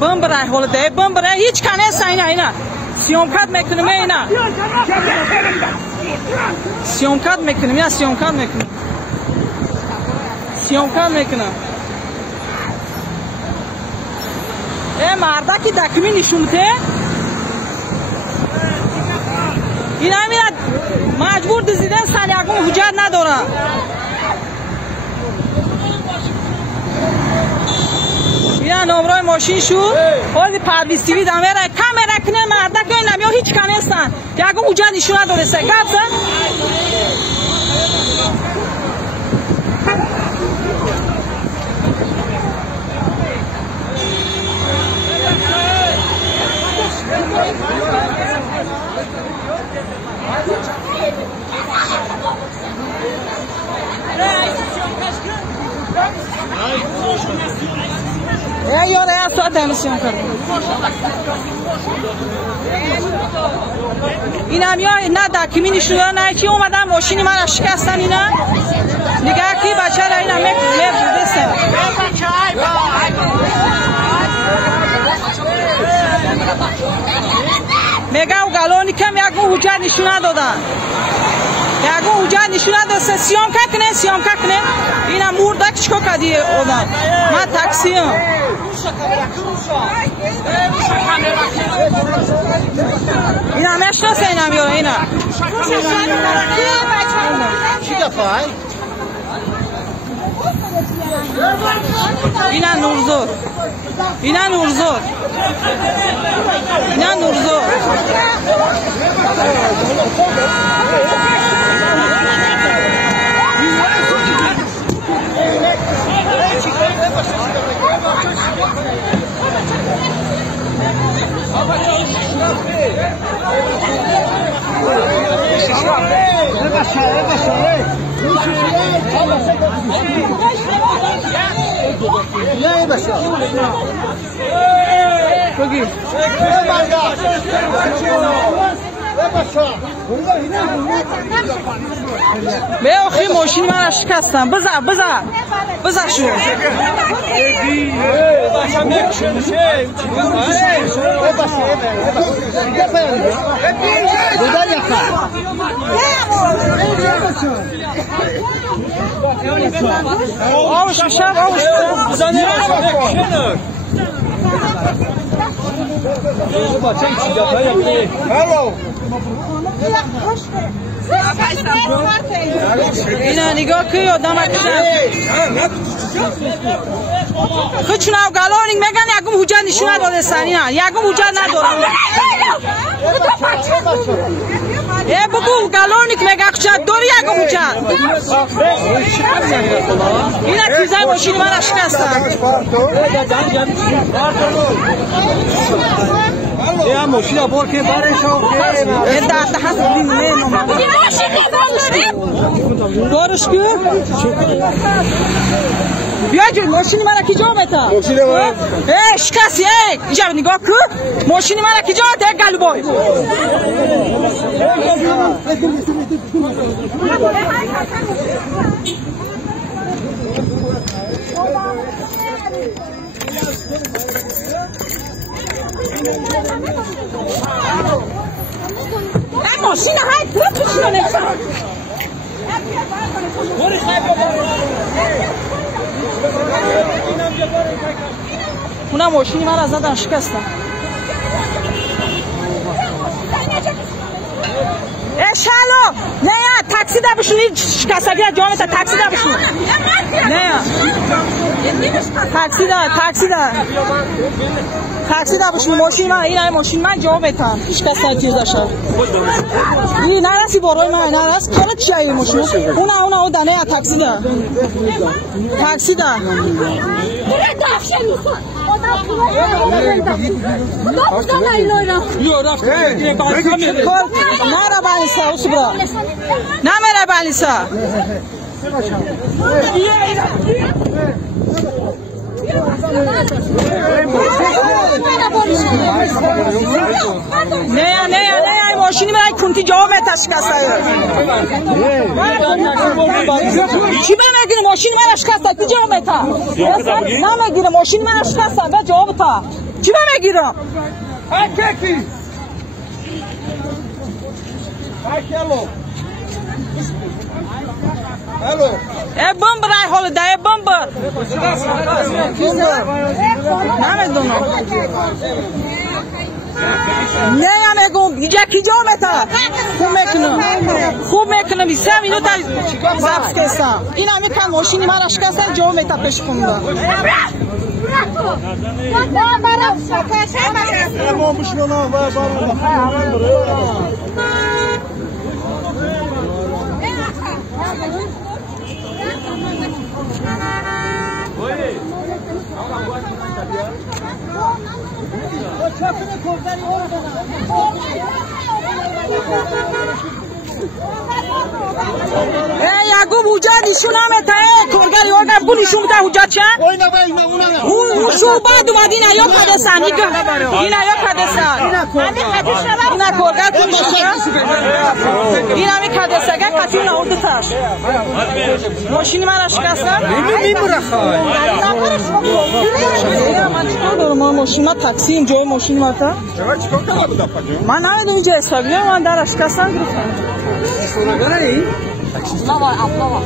بمبره هولده بمبره هیچ کنه اینا سیومکات میکنم اینا سیومکات میکنم یا سیومکات میکنم مرده که دکمی نشونده این همین مجبور دزیدن سنیاکم حجت نداره یا نمرای ماشین شو حالی پابلیس تیوی دامره کامera کنه مرده که این نمیاد هیچ کنه استن یکم حجت نشون نداره سه گفتن یاره یا ساعت امیسیون کرد این هم یا نه دکمی نشونه نه چی اومدن ماشینی من شکستن اینا نگاه کی بچه را اینا میفرستن میگه او گلونی کم یکو حجت نشونه دادن یکو حجت نشونه دادن سیام کنه اینا مردک چکو کدی آدم من تاکسی هم اینا میشناسه اینا میاره اینا چی دفعه؟ اینا نورزور به آخری ماشین من شکستم بزر شو آوش بشم اینا نگاه که آدم اکشن خودشون او گلانیک میگن یکم حجت نشونه داده سنینا یکم حجت ندارم بگو گلانیک میگه حجت داری یکم حجت اینا تیزای ماشین من شکستن یا ماشین بار که برشو ده هست نه دارش که بیا جون ماشین من کی جا بتا شکست اینجا نگاه که ماشین من کی جا ده گلبای ماشین های تو توشون نمیشه اونم ماشینی من از ندارم شکستم شالو نه تاکسی ده بشونی شکستگی از جامعه تاکسی ده بشون نه تاکسی ده بشون ماشین من این ماشین من جواب بتم شکسته چیز داشته این نرسی برای من نرس کلا چی ای ماشین اون دنه تاکسی ده نرا بالسا اصبر نمره بالسا نه ماشین من کنتی جواب میت شکسته چی نمیگیری ماشین من شکسته کی جواب میت نمیگیری ماشین من شکسته به جواب تا چی نمیگیرم Hello. بمب رای حال ده بمب نمیدونم نه نمیگم یکی جا میتا خوب میکنم 3 مینوت زبط کستم این همی کن ماشینی من شکستن جا میتا پیش کنده یعقوب حجت نشون نمیده کارگری آدم بو نشون میده حجت چه؟ اون شو بعد اومد این ایا کدسن این ایا کدسن این کارگر بو نشون این همی کدسن گه کتی نهوده تاش ماشینی من شکستن میموره خواهی من چکار دارم من ماشین من تاکسی اینجای ماشین من تا من نمیدونم اینجا استابیله من در شکستن گرفتم Ablava.